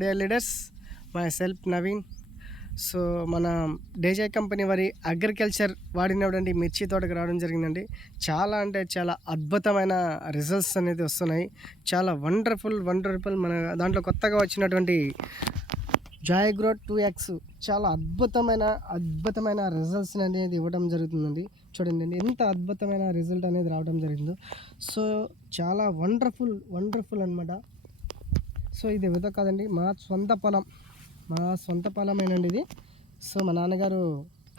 Dear leaders, my self Naveen. So మన డేజై company వారి agriculture వాడినటువంటి మిర్చి తోటకి రావడం జరిగిందండి. చాలా అంటే చాలా అద్భుతమైన రిజల్ట్స్ అనేది వస్తున్నాయి. చాలా వండర్ఫుల్ మన దాంట్లో కొత్తగా వచ్చినటువంటి జాయ్గ్రో 2X చాలా అద్భుతమైన రిజల్ట్స్ అనేది ఇవ్వడం జరుగుతుందండి. చూడండి ఎంత అద్భుతమైన రిజల్ట్ అనేది రావడం జరిగిందో. సో చాలా వండర్ఫుల్ అనమాట. సో ఇది ఏదో కాదండి, మా సొంత పొలమేనండి ఇది. సో మా నాన్నగారు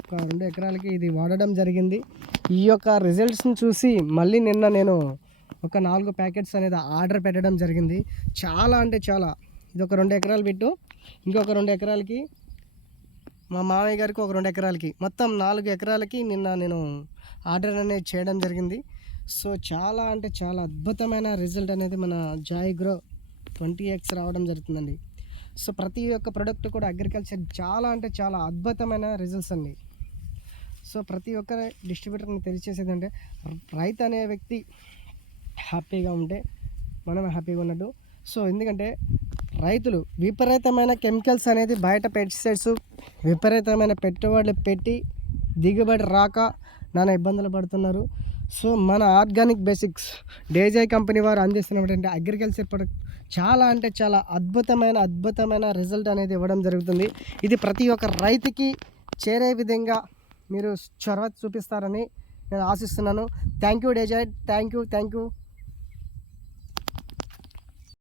ఒక 2 ఎకరాలకి ఇది వాడడం జరిగింది. ఈ యొక్క రిజల్ట్స్ని చూసి మళ్ళీ నిన్న నేను ఒక 4 ప్యాకెట్స్ అనేది ఆర్డర్ పెట్టడం జరిగింది. చాలా అంటే చాలా, ఇది ఒక 2 ఎకరాలు పెట్టు, ఇంకొక 2 ఎకరాలకి మా మామయ్య గారికి ఒక 2 ఎకరాలకి, మొత్తం 4 ఎకరాలకి నిన్న నేను ఆర్డర్ అనేది చేయడం జరిగింది. సో చాలా అంటే చాలా అద్భుతమైన రిజల్ట్ అనేది మన జాయ్గ్రో 20X రావడం జరుగుతుందండి. సో ప్రతి ఒక్క ప్రోడక్ట్ కూడా అగ్రికల్చర్ చాలా అంటే చాలా అద్భుతమైన రిజల్ట్స్ అండి. సో ప్రతి ఒక్క డిస్ట్రిబ్యూటర్ని తెలియచేసేదంటే, రైతు అనే వ్యక్తి హ్యాపీగా ఉంటే మనం హ్యాపీగా ఉన్నట్టు. సో ఎందుకంటే రైతులు విపరీతమైన కెమికల్స్ అనేది బయట పెస్టిసైడ్స్ విపరీతమైన పెట్టుబడులు పెట్టి దిగుబడి రాక నానా ఇబ్బందులు పడుతున్నారు. సో మన ఆర్గానిక్ బేసిక్స్ డేజై కంపెనీ వారు అందిస్తున్నటువంటి అగ్రికల్చర్ ప్రొడక్ట్ చాలా అంటే చాలా అద్భుతమైన రిజల్ట్ అనేది ఇవ్వడం జరుగుతుంది. ఇది ప్రతి ఒక్క రైతుకి చేరే విధంగా మీరు చొరవ చూపిస్తారని నేను ఆశిస్తున్నాను. థ్యాంక్ యూ డేజై, థ్యాంక్ యూ.